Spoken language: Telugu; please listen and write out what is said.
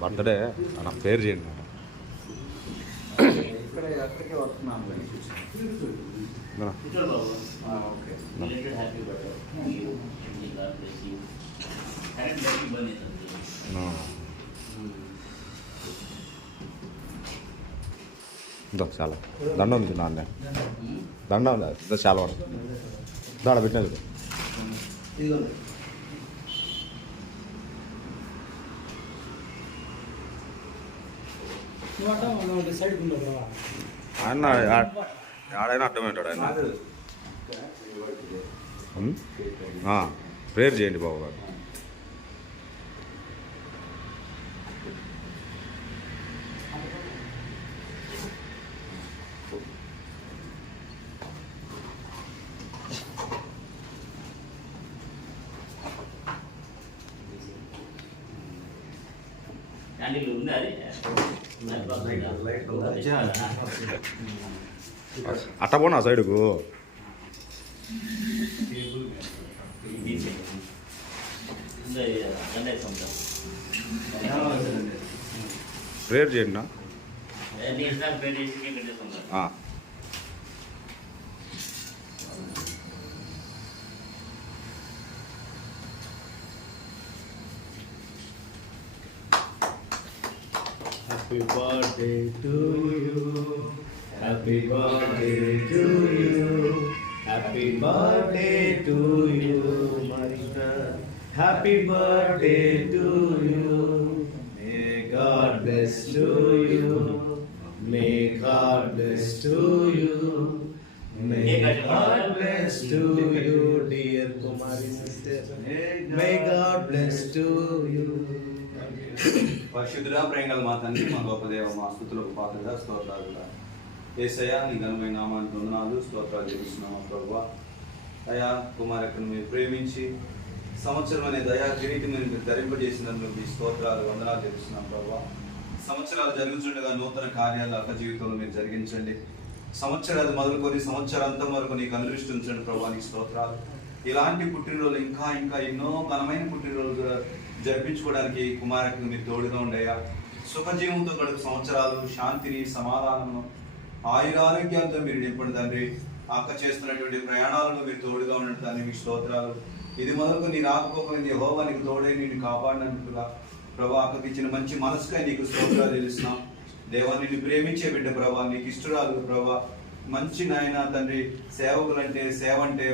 బర్త్డే నా పేరు చేయండి ఇక్కడ ఎక్కడికి వస్తున్నాను ఓకే చాలా దండ ఉంది నాన్న దండ ఉంది చాలా వరకు దాడ పెట్టినది ఆయన ఆడైనా అర్థమవుతాడు ఆయన ప్రేయర్ చేయండి బాబు గారు అట్ట పోనా సైడుకు ప్రేయర్ చేయండి నా Happy birthday to you. Happy birthday to you. Happy birthday to you, Marina. Happy birthday to you. May God bless to you. May God bless to you. May God bless to you, dear Kumari sister. May God bless to you. పరిశుద్ధుడా ప్రేంగల మా తండ్రి మా గొప్ప దేవ మా స్తుతులకు పాత్రగా స్తోత్రాలుగా యేసయ్యా నీ ఘనమైన నామానికి వందనాలు స్తోత్రాలు చెల్లిస్తున్నాము ప్రభువా. దయా కుమారకును మీరు ప్రేమించి సంవత్సరం అనే దయా కిరీటి మీరు ధరింపజేసినందుకు మీ స్తోత్రాలు వందనాలు చెల్లిస్తున్నాం ప్రభువా. సంవత్సరాలు జరుగుతుండగా నూతన కార్యాలు అక్క జీవితంలో మీరు జరిగించండి. సంవత్సరాలు మొదలుకొని సంవత్సరాంతం వరకు నీకు అనుదృష్టి ఉంచండి ప్రభువా. నీకు స్తోత్రాలు. ఇలాంటి పుట్టినరోజులు ఇంకా ఇంకా ఎన్నో ఘనమైన పుట్టినరోజులు జరిపించుకోవడానికి కుమారకులు మీరు తోడుగా ఉండయా. సుఖజీవంతో గడుపు సంవత్సరాలు శాంతిని సమాధానము ఆయురారోగ్యాలతో మీరు నింపండి తండ్రి. అక్క చేస్తున్నటువంటి ప్రయాణాలను మీరు తోడుగా ఉండండి తండ్రి. మీ స్తోత్రాలు. ఇది మొదలుకు నీ రాకపోయింది యెహోవా నీకు తోడై నేను కాపాడినందుకుగా ప్రభా అక్కకి ఇచ్చిన మంచి మనసుకై నీకు స్తోత్రాలు తెలుస్తున్నాం దేవా. నిన్ను ప్రేమించే బిడ్డ ప్రభా, నీకు ఇష్టరాలు ప్రభా. మంచి నాయన తండ్రి, సేవకులంటే సేవ అంటే